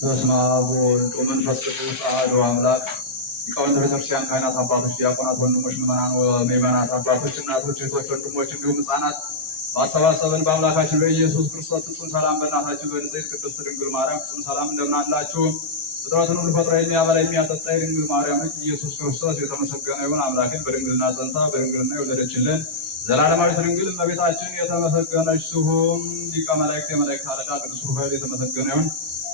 በስመ አብ ወወልድ ወመንፈስ ቅዱስ አሐዱ አምላክ። ሊቃውንተ ቤተክርስቲያን፣ ካህናት፣ አባቶች፣ ዲያቆናት፣ ወንድሞች፣ ምዕመናት፣ አባቶች፣ እናቶች፣ እህቶች፣ ወንድሞች እንዲሁም ሕፃናት ባሰባሰበን በአምላካችን በኢየሱስ ክርስቶስ ፍጹም ሰላም በእናታችን በንጽሕት ቅድስት ድንግል ማርያም ፍጹም ሰላም እንደምን አላችሁ? ፍጥረትን ሁሉ ፈጥሮ የሚያበላ የሚያጠጣ የድንግል ማርያም ልጅ ኢየሱስ ክርስቶስ የተመሰገነ ይሁን። አምላክን በድንግልና ጸንሳ በድንግልና የወለደችልን ዘላለማዊት ድንግል እመቤታችን የተመሰገነች ትሁን። ሊቀ መላእክት የመላእክት አለቃ ቅዱስ ሩፋኤል የተመሰገነ ይሁን።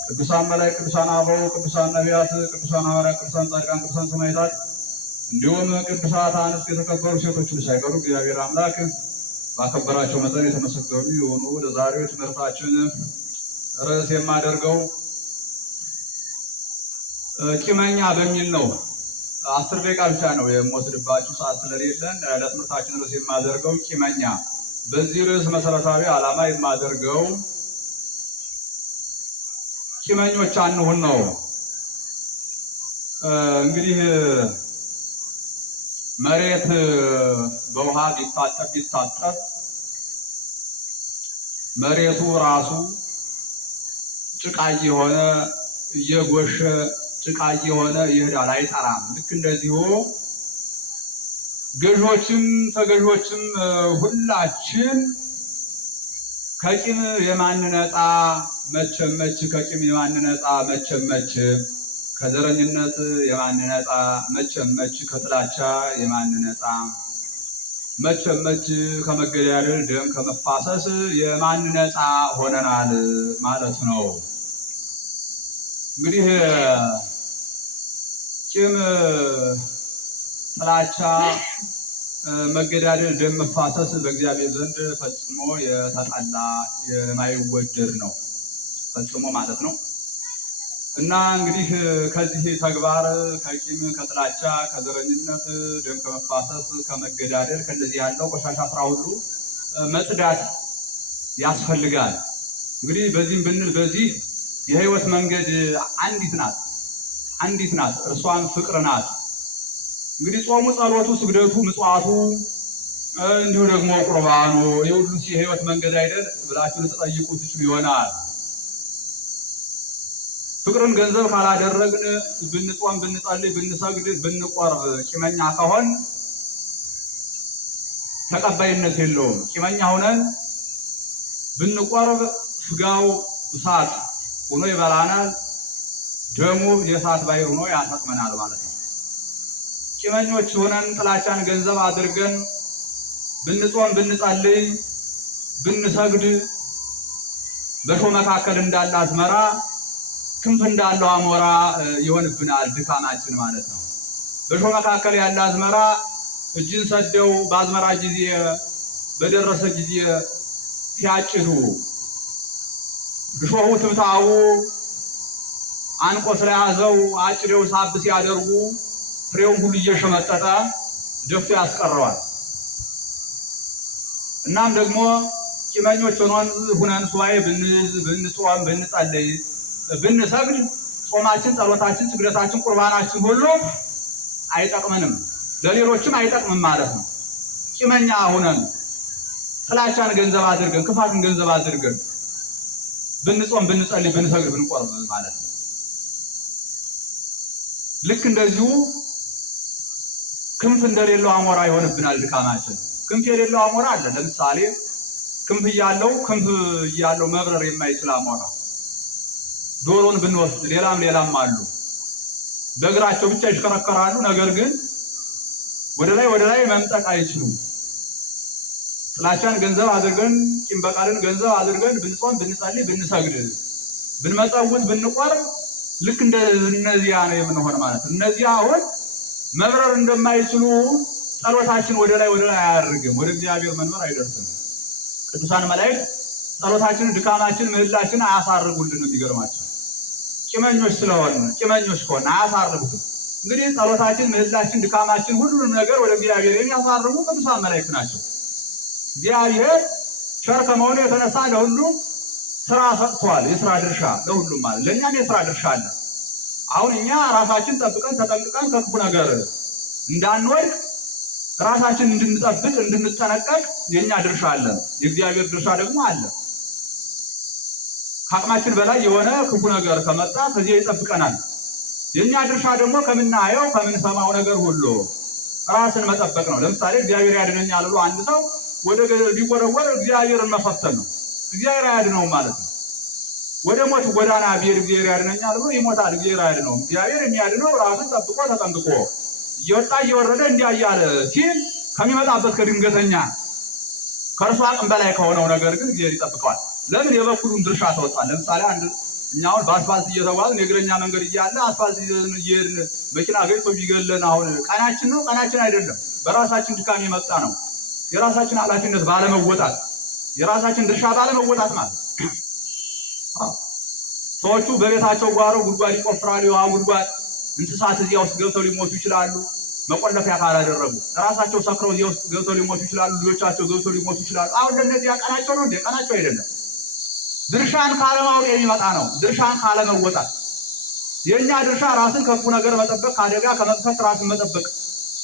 ቅዱሳን መላእክት፣ ቅዱሳን አበው፣ ቅዱሳን ነቢያት፣ ቅዱሳን ሐዋርያት፣ ቅዱሳን ጻድቃን፣ ቅዱሳን ሰማዕታት እንዲሁም ቅዱሳት አንስት የተከበሩ ሴቶች ሁሉ ሳይቀሩ እግዚአብሔር አምላክ ባከበራቸው መጠን የተመሰገኑ የሆኑ ለዛሬው ትምህርታችን ርዕስ የማደርገው ቂመኛ በሚል ነው። 10 ደቂቃ ብቻ ነው የምወስድባችሁ ሰዓት ስለሌለን ለትምህርታችን ርዕስ የማደርገው ቂመኛ። በዚህ ርዕስ መሰረታዊ ዓላማ የማደርገው ቂመኞች አንሁን ነው። እንግዲህ መሬት በውሃ ቢታጠብ መሬቱ ራሱ ጭቃ የሆነ እየጎሸ ጭቃ የሆነ ይሄዳል፣ አይጠራም። ልክ እንደዚሁ ገዦችም ተገዦችም ሁላችን ከቂም የማንነጻ መቸመች ከቂም የማንነጻ መቸመች ከዘረኝነት የማንነጻ መቸመች ከጥላቻ የማንነጻ መቸመች ከመገዳደል ደም ከመፋሰስ የማንነጻ ሆነናል ማለት ነው። እንግዲህ ቂም፣ ጥላቻ፣ መገዳደል፣ ደም መፋሰስ በእግዚአብሔር ዘንድ ፈጽሞ የተጠላ የማይወደድ ነው፣ ፈጽሞ ማለት ነው። እና እንግዲህ ከዚህ ተግባር ከቂም፣ ከጥላቻ፣ ከዘረኝነት፣ ደም ከመፋሰስ፣ ከመገዳደል ከእንደዚህ ያለው ቆሻሻ ስራ ሁሉ መጽዳት ያስፈልጋል። እንግዲህ በዚህም ብንል በዚህ የህይወት መንገድ አንዲት ናት፣ እርሷም ፍቅር ናት። እንግዲህ ጾሙ፣ ጸሎቱ፣ ስግደቱ፣ ምጽዋቱ እንዲሁ ደግሞ ቁርባኑ የሁሉስ የህይወት መንገድ አይደል ብላችሁ ልትጠይቁ ትችሉ ይሆናል። ፍቅርን ገንዘብ ካላደረግን ብንጾም፣ ብንጸልይ፣ ብንሰግድ፣ ብንቆርብ ቂመኛ ከሆን ተቀባይነት የለውም። ቂመኛ ሆነን ብንቆርብ ስጋው እሳት ሆኖ ይበላናል፣ ደሙ የእሳት ባሕር ሆኖ ያሰጥመናል ማለት ነው። ቂመኞች ሆነን ጥላቻን ገንዘብ አድርገን ብንጾም፣ ብንጸልይ፣ ብንሰግድ በእሾህ መካከል እንዳለ አዝመራ ክንፍ እንዳለው አሞራ ይሆንብናል ድካማችን ማለት ነው። በእሾህ መካከል ያለ አዝመራ እጅን ሰደው በአዝመራ ጊዜ በደረሰ ጊዜ ሲያጭዱ እሾሁ ትብታቡ አንቆ ስለያዘው አጭደው ሳብ ሲያደርጉ ፍሬውን ሁሉ እየሸመጠጠ ደፍቶ ያስቀረዋል። እናም ደግሞ ቂመኞች ሆነን ሱባኤ ብንይዝ፣ ብንጾም፣ ብንጸልይ፣ ብንሰግድ ጾማችን፣ ጸሎታችን፣ ስግደታችን፣ ቁርባናችን ሁሉ አይጠቅመንም፣ ለሌሎችም አይጠቅምም ማለት ነው። ቂመኛ ሆነን ጥላቻን ገንዘብ አድርገን ክፋትን ገንዘብ አድርገን ብንጾም፣ ብንጸልይ፣ ብንሰግድ፣ ብንቆርብ ማለት ነው። ልክ እንደዚሁ ክንፍ እንደሌለው አሞራ ይሆንብናል ድካማችን። ክንፍ የሌለው አሞራ አለ። ለምሳሌ ክንፍ እያለው መብረር የማይችል አሞራ ዶሮን ብንወስድ ሌላም አሉ። በእግራቸው ብቻ ይሽከረከራሉ፣ ነገር ግን ወደ ላይ መምጠቅ አይችሉም። ጥላቻን ገንዘብ አድርገን ቂም በቀልን ገንዘብ አድርገን ብንጾም፣ ብንጸልይ፣ ብንሰግድ፣ ብንመጸውት፣ ብንቆርብ ልክ እንደነዚያ ነው የምንሆን ማለት ነው። እነዚያ አሁን መብረር እንደማይችሉ ጸሎታችን ወደ ላይ አያርግም፣ ወደ እግዚአብሔር መንበር አይደርስም። ቅዱሳን መላእክት ጸሎታችንን፣ ድካማችንን፣ ምህላችንን አያሳርጉልንም። የሚገርማቸው ቂመኞች ከሆነ አያሳርጉትም። እንግዲህ ጸሎታችን፣ ምህላችን፣ ድካማችን ሁሉንም ነገር ወደ እግዚአብሔር የሚያሳርጉ ቅዱሳን መላእክት ናቸው። እግዚአብሔር ቸር ከመሆኑ የተነሳ ለሁሉም ስራ ሰጥቷል። የስራ ድርሻ ለሁሉም ማለት ለእኛም የስራ ድርሻ አለ። አሁን እኛ ራሳችን ጠብቀን ተጠንቅቀን ከክፉ ነገር እንዳንወድቅ ራሳችን እንድንጠብቅ እንድንጠነቀቅ የኛ ድርሻ አለ። የእግዚአብሔር ድርሻ ደግሞ አለ። ከአቅማችን በላይ የሆነ ክፉ ነገር ከመጣ ከዚህ ይጠብቀናል። የኛ ድርሻ ደግሞ ከምናየው ከምንሰማው ነገር ሁሉ ራስን መጠበቅ ነው። ለምሳሌ እግዚአብሔር ያድነኛል ብሎ አንድ ሰው ወደ ገደል ቢወረወር እግዚአብሔርን መፈተን ነው። እግዚአብሔር አያድነውም ማለት ነው። ወደ ሞት ጎዳና ቢሄድ እግዚአብሔር ያድነኛል ብሎ ይሞታል። እግዚአብሔር አያድነውም። እግዚአብሔር የሚያድነው ራስን ጠብቆ ተጠንቅቆ እየወጣ እየወረደ እንዲያ እያለ ሲል ከሚመጣበት ከድንገተኛ ከእርሱ አቅም በላይ ከሆነው ነገር ግን እግዚአብሔር ይጠብቀዋል። ለምን? የበኩሉን ድርሻ ተወጣል። ለምሳሌ እኛውን በአስፋልት እየተጓዝን የእግረኛ መንገድ እያለ አስፋልት እየሄድን መኪና ገጭቶ ቢገለን አሁን ቀናችን ነው? ቀናችን አይደለም። በራሳችን ድካም የመጣ ነው። የራሳችን ኃላፊነት ባለመወጣት፣ የራሳችን ድርሻ ባለመወጣት ማለት ሰዎቹ በቤታቸው ጓሮ ጉድጓድ ይቆፍራሉ። የውሃ ጉድጓድ። እንስሳት እዚያ ውስጥ ገብተው ሊሞቱ ይችላሉ። መቆለፊያ ካላደረጉ ራሳቸው ሰክረው እዚያ ውስጥ ገብተው ሊሞቱ ይችላሉ። ልጆቻቸው ገብተው ሊሞቱ ይችላሉ። አሁን ለእነዚያ ቀናቸው ነው እንዴ? ቀናቸው አይደለም። ድርሻን ካለማወቅ የሚመጣ ነው። ድርሻን ካለመወጣት። የኛ ድርሻ ራስን ከክፉ ነገር መጠበቅ፣ ከአደጋ ከመጥፋት ራስን መጠበቅ፣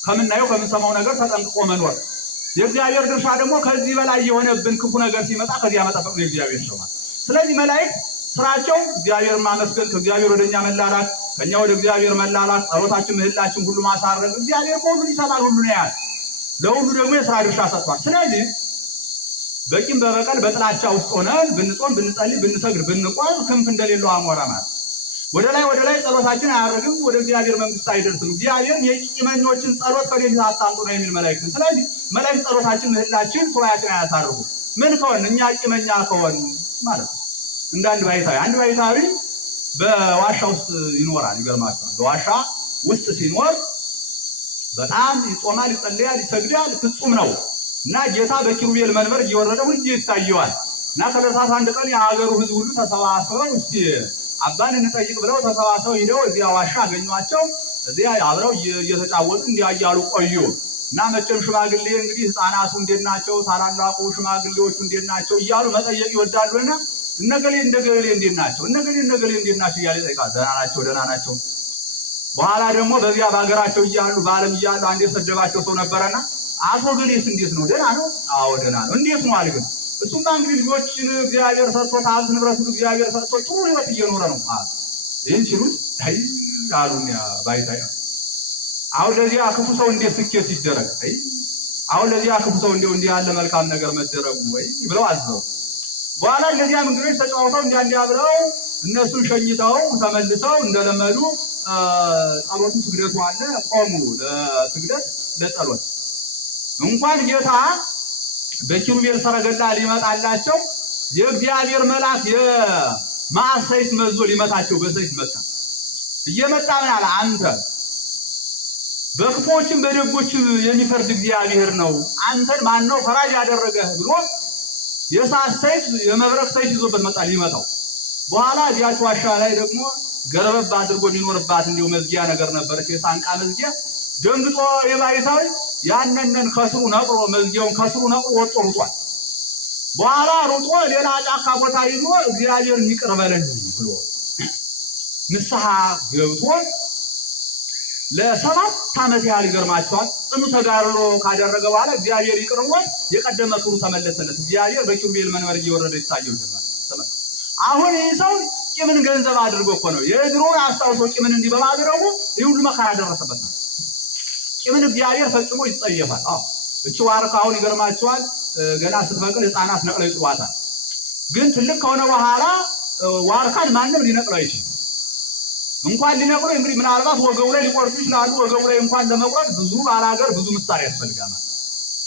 ከምናየው ከምንሰማው ነገር ተጠንቅቆ መኖር። የእግዚአብሔር ድርሻ ደግሞ ከዚህ በላይ የሆነብን ክፉ ነገር ሲመጣ ከዚያ መጠበቅ ነው የእግዚአብሔር ስራ። ስለዚህ መላእክት ስራቸው እግዚአብሔርን ማመስገን፣ ከእግዚአብሔር ወደኛ መላላክ፣ ከኛ ወደ እግዚአብሔር መላላክ፣ ጸሎታችን ምህላችን ሁሉ ማሳረግ። እግዚአብሔር ሁሉን ይሰማል፣ ሁሉን ያያል። ለሁሉ ደግሞ የሥራ ድርሻ ሰጥቷል። ስለዚህ በቂም በበቀል በጥላቻ ውስጥ ሆነን ብንጾም ብንጸልይ ብንሰግድ ብንቆም ክንፍ እንደሌለው አሞራ ማለት ወደ ላይ ጸሎታችን አያደርግም፣ ወደ እግዚአብሔር መንግስት አይደርስም። እግዚአብሔር የቂመኞችን ጸሎት ከሌሊት አታምጡ ነው የሚል መላእክት። ስለዚህ መላእክት ጸሎታችን ምህላችን ሱባኤያችን አያሳርጉ። ምን ከሆነ እኛ ቂመኛ ከሆነ ማለት ነው። እንደ አንድ ባይታዊ በዋሻ ውስጥ ይኖራል። ይገርማቸዋል። በዋሻ ውስጥ ሲኖር በጣም ይጾማል፣ ይጸልያል፣ ይሰግዳል፣ ፍጹም ነው እና ጌታ በኪሩቤል መንበር እየወረደ ሁሉ ይታየዋል። እና ከዕለታት አንድ ቀን የሀገሩ ሕዝብ ሁሉ ተሰባስበው እስቲ አባን እንጠይቅ ብለው ተሰባስበው ሄደው እዚያ ዋሻ አገኟቸው። እዚያ አብረው እየተጫወቱ እንዲያያሉ ቆዩ። እና መቼም ሽማግሌ እንግዲህ ሕፃናቱ እንዴት ናቸው፣ ታላላቁ ሽማግሌዎቹ እንዴት ናቸው እያሉ መጠየቅ ይወዳሉና እነገሌ እንደገሌ እንዴት ናቸው፣ እነገሌ እንዴት ናቸው እያለ ይጠይቃል። ደህና ናቸው። በኋላ ደግሞ በዚያ በሀገራቸው እያሉ በዓለም እያሉ አንድ የሰደባቸው ሰው ነበረና አቶ ገሌስ እንዴት ነው? ደህና ነው? አዎ ደህና ነው። እንዴት ነው አልግን? እሱማ እንግዲህ ልጆችን እግዚአብሔር ሰጥቶት ሀብት ንብረቱን እግዚአብሔር ሰጥቶት ጥሩ ሕይወት እየኖረ ነው። ይህን ሲሉት አይ አሉን ባይታያ አሁን ለዚያ ክፉ ሰው እንዴት ስኬት ይደረግ? አሁን ለዚያ ክፉ ሰው እንዲህ ያለ መልካም ነገር መደረጉ ወይ ብለው አዘው። በኋላ እነዚያ እንግዶች ተጫውተው እንዲያ ብለው እነሱን ሸኝተው ተመልሰው እንደለመዱ ጸሎቱ ስግደቱ አለ ቆሙ። ለስግደት ለጸሎት እንኳን ጌታ በኪሩቤል ሰረገላ ሊመጣላቸው የእግዚአብሔር መልአክ የመዓት ሰይፍ መዞ ሊመታቸው በሰይፍ መጣ። እየመጣ ምን አለ? አንተ በክፎችም በደጎችም የሚፈርድ እግዚአብሔር ነው፣ አንተን ማን ነው ፈራጅ ያደረገህ ብሎ የእሳት ሰይፍ የመብረቅ ሰይፍ ይዞበት መጣ ሊመታው። በኋላ እዚያች ዋሻ ላይ ደግሞ ገረበብ አድርጎ የሚኖርባት እንዲሁ መዝጊያ ነገር ነበረች፣ የሳንቃ መዝጊያ። ደንግጦ የባይታዊ ያንንን ከስሩ ነቅሮ መዝጊያውን ከስሩ ነቅሮ ወጥቶ ሩጧል። በኋላ ሩጦ ሌላ ጫካ ቦታ ይዞ እግዚአብሔርን ይቅር በለኝ ብሎ ንስሐ ገብቶ ለ7 ዓመት ያህል ይገርማቸዋል ጽኑ ተጋድሎ ካደረገ በኋላ እግዚአብሔር ይቅር ብሎ የቀደመ ክብሩ ተመለሰለት። እግዚአብሔር በኪሩቤል መንበር እየወረደ ይታየው ጀመር። አሁን ይህ ሰው ቂምን ገንዘብ አድርጎ እኮ ነው የድሮውን አስታውሶ ቂምን እንዲህ በማድረጉ ይህ ሁሉ መከራ ደረሰበት ነው። ቂምን እግዚአብሔር ፈጽሞ ይጸየፋል። እቺ ዋርካ አሁን ይገርማቸዋል ገና ስትበቅል ሕፃናት ነቅለው ይጥሏታል። ግን ትልቅ ከሆነ በኋላ ዋርካን ማንም ሊነቅለው አይችልም። እንኳን ሊነቅለው እንግዲህ ምናልባት ወገቡ ላይ ሊቆርጡ ይችላሉ። ወገቡ ላይ እንኳን ለመቁረጥ ብዙ ባላገር ብዙ ምሳሌ ያስፈልጋል።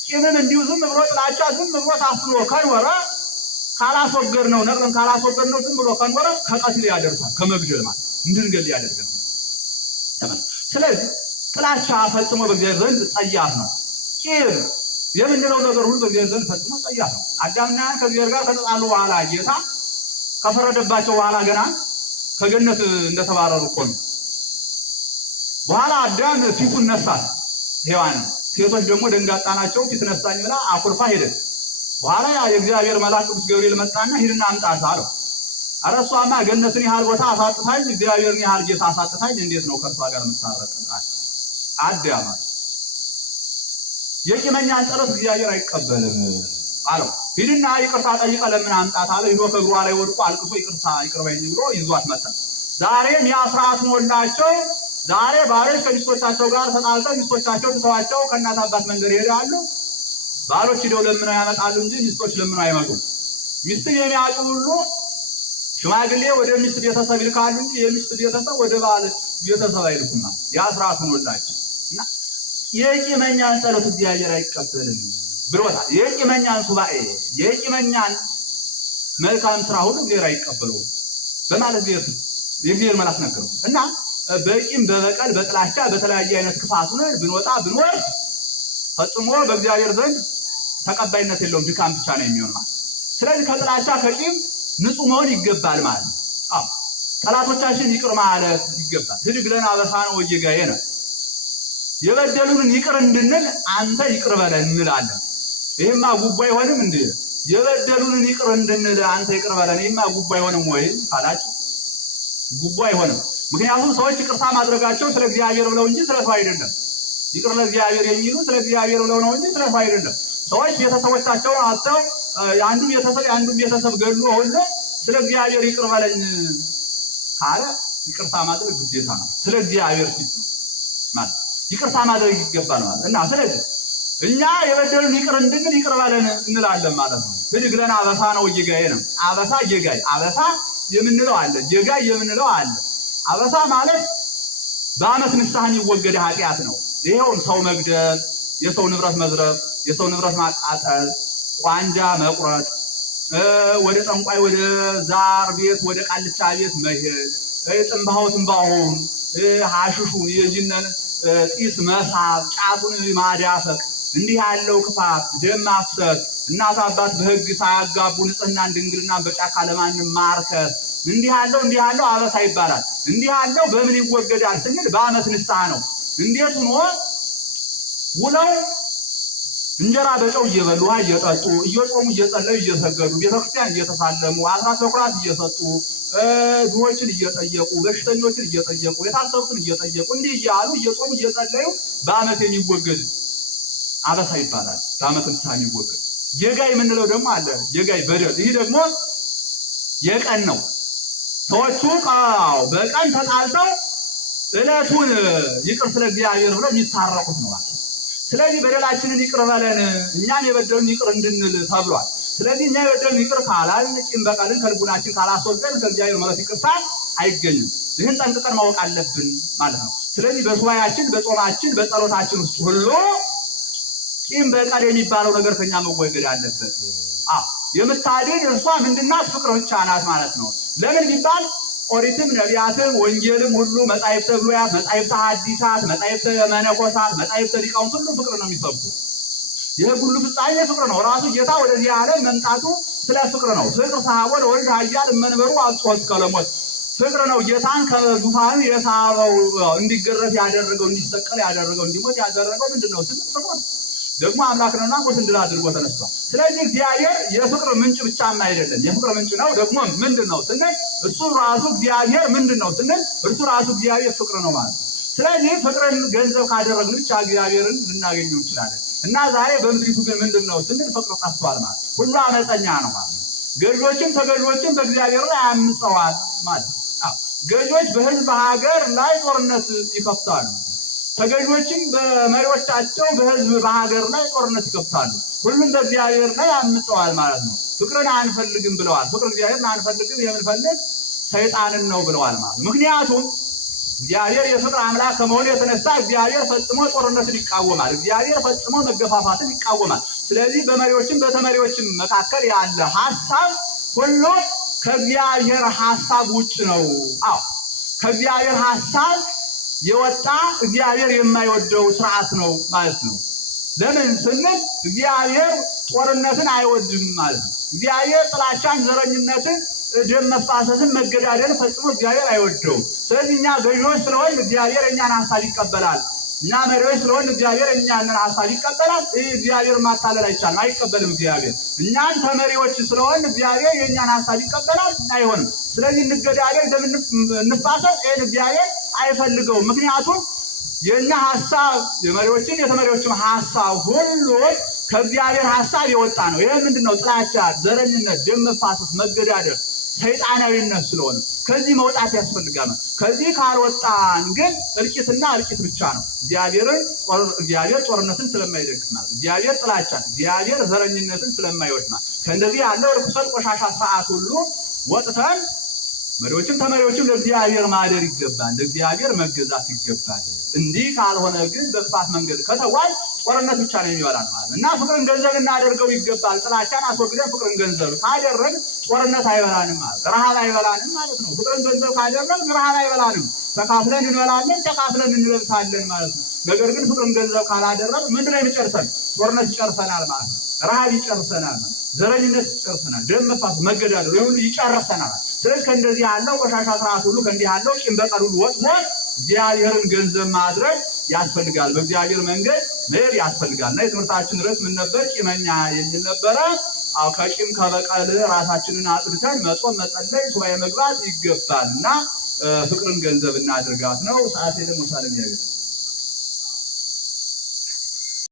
ቂምን እንዲሁ ዝም ብሎ ጥላቻ ዝም ብሎ ታፍኖ ከኖረ ካላስወገድ ነው ነቅለን ካላስወገድ ነው ዝም ብሎ ከኖረ ከቀትል ያደርሳል፣ ከመግደል ማለት እንድንገል ያደርጋል። ስለዚህ ጥላቻ ፈጽሞ በእግዚአብሔር ዘንድ ጸያፍ ነው። ቂም የምንለው ነገር ሁሉ በእግዚአብሔር ዘንድ ፈጽሞ ጸያፍ ነው። አዳምና ከእግዚአብሔር ጋር ከተጣሉ በኋላ ጌታ ከፈረደባቸው በኋላ ገና ከገነት እንደተባረሩ እኮ ነው። በኋላ አዳም ፊቱን ነሳት ሔዋን፣ ሴቶች ደግሞ ደንጋጣ ናቸው፣ ፊት ነሳኝ ብላ አኩርፋ ሄደች። በኋላ የእግዚአብሔር መልአክ ቅዱስ ገብርኤል መጣና ሂድና አምጣት አለው። ኧረ እሷማ ገነትን ያህል ቦታ አሳጥታኝ እግዚአብሔርን ያህል ጌታ አሳጥታኝ እንዴት ነው ከእርሷ ጋር የምታረቅ? አዳም የቂመኛን ጸሎት እግዚአብሔር አይቀበልም አለው። ሂድና ይቅርታ ጠይቀ ለምን አምጣት አለ። ሂዶ ከእግሯ ላይ ወድቆ አልቅሶ ይቅርታ ይቅርበኝ ብሎ ይዟት መጣ። ዛሬም ያ ስርዓት ሞላቸው። ዛሬ ባሎች ከሚስቶቻቸው ጋር ተጣልተው ሚስቶቻቸው ትተዋቸው ከእናት አባት መንደር ይሄዳሉ። ባሎች ሂደው ለምነው ያመጣሉ እንጂ ሚስቶች ለምነው አይመጡም። ሚስትን የሚያጩ ሁሉ ሽማግሌ ወደ ሚስት ቤተሰብ ይልካሉ እንጂ የሚስት ቤተሰብ ወደ ባል ቤተሰብ አይልኩም። ያ ስርዓት ሞላቸው እና የቂመኛን ጸሎት እግዚአብሔር አይቀበልም ብሎታል። የቂመኛን ሱባኤ የቂመኛን መልካም ስራ ሁሉ እግዚአብሔር አይቀበለውም በማለት የእግዚአብሔር መልአክ ነገረው እና በቂም በበቀል በጥላቻ በተለያየ አይነት ክፋት ሆነን ብንወጣ ብንወር ፈጽሞ በእግዚአብሔር ዘንድ ተቀባይነት የለውም፣ ድካም ብቻ ነው የሚሆን ማለት። ስለዚህ ከጥላቻ ከቂም ንጹህ መሆን ይገባል ማለት ነው። ጠላቶቻችን ይቅር ማለት ይገባል። ህድግ ለነ አበሳነ ወጌጋየነ የበደሉንን ይቅር እንድንል አንተ ይቅር በለን እንላለን። ይሄማ ጉቦ አይሆንም እንዴ? የበደሉንን ይቅር እንድንል አንተ ይቅር በለን ይሄማ ጉቦ አይሆንም ወይ ካላችሁ ጉቦ አይሆንም። ምክንያቱም ሰዎች ይቅርታ ማድረጋቸው ስለ እግዚአብሔር ብለው እንጂ ስለ ሰው አይደለም። ይቅር ለእግዚአብሔር የሚሉ ስለ እግዚአብሔር ብለው ነው እንጂ ስለ ሰው አይደለም። ሰዎች ቤተሰቦቻቸውን አጥተው የአንዱ ቤተሰብ ገሉ ሁሉ ስለ እግዚአብሔር ይቅር በለኝ ካለ ይቅርታ ማድረግ ግዴታ ነው። ስለ እግዚአብሔር ሲል ማለት ይቅርታ ማድረግ ይገባል ማለት እና ስለዚህ እኛ የበደሉን ይቅር እንድንል ይቅር በለን እንላለን ማለት ነው። ህድግ ለነ አበሳነ ወጌጋየነ አበሳ ጌጋይ አበሳ የምንለው አለ፣ ጌጋይ የምንለው አለ። አበሳ ማለት በዓመት ንስሐ የሚወገድ ኃጢአት ነው። ይሄውን ሰው መግደል፣ የሰው ንብረት መዝረፍ፣ የሰው ንብረት ማቃጠል፣ ቋንጃ መቁረጥ፣ ወደ ጠንቋይ ወደ ዛር ቤት ወደ ቃልቻ ቤት መሄድ፣ ትንባሆውን ሐሽሹን የጅነን ጢስ መሳብ፣ ጫቱን ማዳፈቅ፣ እንዲህ ያለው ክፋት፣ ደም ማፍሰስ፣ እናት አባት በህግ ሳያጋቡ ንጽህናን ድንግልናን በጫካ ለማንም ማርከስ፣ እንዲህ ያለው አበሳ ይባላል። እንዲህ ያለው በምን ይወገዳል ስንል በዓመት ንስሐ ነው። እንዴት ሆኖ ውለው እንጀራ በጨው እየበሉ ውሃ እየጠጡ እየጾሙ እየጸለዩ እየሰገዱ ቤተክርስቲያን እየተሳለሙ አስራት በኩራት እየሰጡ ድሆችን እየጠየቁ በሽተኞችን እየጠየቁ የታሰሩትን እየጠየቁ እንዲህ እያሉ እየጾሙ እየጸለዩ በዓመት የሚወገድ አበሳ ይባላል። በዓመት ንስሐ የሚወገድ ጌጋይ የምንለው ደግሞ አለ። ጌጋይ በደል፣ ይህ ደግሞ የቀን ነው። ሰዎቹ በቀን ተጣልተው እለቱን ይቅር ስለ እግዚአብሔር ብለው የሚታረቁት ነው ማለት። ስለዚህ በደላችንን ይቅር በለን እኛም የበደሉን ይቅር እንድንል ተብሏል። ስለዚህ እኛ የበደሉን ይቅር ካላልን ቂም በቀልን ከልቡናችን ካላስወገድን ከእግዚአብሔር ምሕረት ይቅርታ አይገኝም። ይህን ጠንቅቀን ማወቅ አለብን ማለት ነው። ስለዚህ በሱባኤያችን በጾማችን በጸሎታችን ውስጥ ሁሉ ቂም በቀል የሚባለው ነገር ከኛ መወገድ አለበት። የምታድን እርሷ ምንድናት? ፍቅር ብቻ ናት ማለት ነው። ለምን ቢባል ኦሪትም ነቢያትም ወንጌልም ሁሉ መጻሕፍተ ብሉያት መጻሕፍተ ሐዲሳት መጻሕፍተ መነኮሳት መጻሕፍተ ሊቃውንት ሁሉ ፍቅር ነው የሚሰብኩ። ይህ ሁሉ ፍጻሜ ፍቅር ነው። ራሱ ጌታ ወደዚህ ዓለም መምጣቱ ስለ ፍቅር ነው። ፍቅር ሰሐቦ ለወልድ ኃያል እመንበሩ አብጽሖ እስከ ለሞት። ፍቅር ነው ጌታን ከዙፋኑ የሳበው፣ እንዲገረፍ ያደረገው፣ እንዲሰቀል ያደረገው፣ እንዲሞት ያደረገው ምንድነው ስንል ፍቅር ነው። ደግሞ አምላክ ነውና ሞትን ድል አድርጎ ተነስቷል። ስለዚህ እግዚአብሔር የፍቅር ምንጭ ብቻም አይደለም፣ የፍቅር ምንጭ ነው። ደግሞ ምንድነው ስንል እሱ ራሱ እግዚአብሔር ምንድነው ስንል እርሱ ራሱ እግዚአብሔር ፍቅር ነው ማለት ነው። ስለዚህ ፍቅርን ገንዘብ ካደረግን ብቻ እግዚአብሔርን ልናገኘው እንችላለን። እና ዛሬ በምድሪቱ ግን ምንድነው ስንል ፍቅር ጠፍቷል ማለት ነው። ሁሉ አመፀኛ ነው ማለት ነው። ገዦችም ተገዦችም በእግዚአብሔር ላይ አምፀዋል ማለት ነው። ገዦች በሕዝብ ሀገር ላይ ጦርነት ይከፍታሉ። ተገዦችም በመሪዎቻቸው በሕዝብ በሀገር ላይ ጦርነት ይከፍታሉ። ሁሉም በእግዚአብሔር ላይ አምፀዋል ማለት ነው። ፍቅርን አንፈልግም ብለዋል። ፍቅር እግዚአብሔርን አንፈልግም፣ የምንፈልግ ሰይጣንን ነው ብለዋል ማለት ነው። ምክንያቱም እግዚአብሔር የፍቅር አምላክ ከመሆኑ የተነሳ እግዚአብሔር ፈጽሞ ጦርነትን ይቃወማል። እግዚአብሔር ፈጽሞ መገፋፋትን ይቃወማል። ስለዚህ በመሪዎችም በተመሪዎችም መካከል ያለ ሐሳብ ሁሉ ከእግዚአብሔር ሐሳብ ውጭ ነው። ከእግዚአብሔር ሐሳብ የወጣ እግዚአብሔር የማይወደው ስርዓት ነው ማለት ነው። ለምን ስንል እግዚአብሔር ጦርነትን አይወድም ማለት ነው። እግዚአብሔር ጥላቻን፣ ዘረኝነትን፣ ደም መፋሰስን፣ መገዳደልን ፈጽሞ እግዚአብሔር አይወደውም። ስለዚህ እኛ ገዢዎች ስለሆን እግዚአብሔር የእኛን ሐሳብ ይቀበላል። እኛ መሪዎች ስለሆን እግዚአብሔር የእኛንን ሐሳብ ይቀበላል። ይህ እግዚአብሔር ማታለል አይቻልም፣ አይቀበልም እግዚአብሔር። እኛን ተመሪዎች ስለሆን እግዚአብሔር የእኛን ሐሳብ ይቀበላል፣ አይሆንም። ስለዚህ እንገዳደል፣ ደም እንፋሰስ፣ ይህን እግዚአብሔር አይፈልገውም። ምክንያቱም የእኛ ሐሳብ የመሪዎችን የተመሪዎችን ሐሳብ ሁሉ ከእግዚአብሔር ሐሳብ የወጣ ነው። ይሄ ምንድነው? ጥላቻ፣ ዘረኝነት፣ ደም መፋሰስ፣ መገዳደል፣ ሰይጣናዊነት ስለሆነ ከዚህ መውጣት ያስፈልጋል። ከዚህ ካልወጣን ግን እልቂትና እልቂት ብቻ ነው። እግዚአብሔር ጦርነትን ስለማይደግፍ ማለት፣ እግዚአብሔር ጥላቻን፣ እግዚአብሔር ዘረኝነትን ስለማይወድ ማለት ከእንደዚህ ያለው ርኩሰት ቆሻሻ ስርዓት ሁሉ ወጥተን መሪዎችም ተመሪዎችም ለእግዚአብሔር ማደር ይገባል፣ ለእግዚአብሔር መገዛት ይገባል። እንዲህ ካልሆነ ግን በክፋት መንገድ ከተጓዝ ጦርነት ብቻ ነው የሚበላን ማለት እና ፍቅርን ገንዘብ እናደርገው ይገባል። ጥላቻን አስወግደን ፍቅርን ገንዘብ ካደረግን ጦርነት አይበላንም ማለት፣ ረሃብ አይበላንም ማለት ነው። ፍቅርን ገንዘብ ካደረግን ረሃብ አይበላንም። ተካፍለን እንበላለን፣ ተካፍለን እንለብሳለን ማለት ነው። ነገር ግን ፍቅርን ገንዘብ ካላደረግን ምንድነው የሚጨርሰን? ጦርነት ይጨርሰናል ማለት ነው። ረሃብ ይጨርሰናል ማለት፣ ዘረኝነት ይጨርሰናል፣ ደም መፋሰስ፣ መገዳደል ሁሉ ይጨርሰናል። ስለዚህ ከእንደዚህ ያለው ቆሻሻ ስርዓት ሁሉ ከእንዲህ ያለው ቂም በቀል ሁሉ ወጥቶ እግዚአብሔርን ገንዘብ ማድረግ ያስፈልጋል። በእግዚአብሔር መንገድ መሄድ ያስፈልጋል። እና የትምህርታችን ርዕስ ምን ነበር? ቂመኛ የሚል ነበረ። ከቂም ከበቀል ራሳችንን አጽድተን መጾም፣ መጸለይ፣ ሱባኤ መግባት ይገባል እና ፍቅርን ገንዘብ እናድርጋት ነው። ሰዓት ደግሞ ሳለ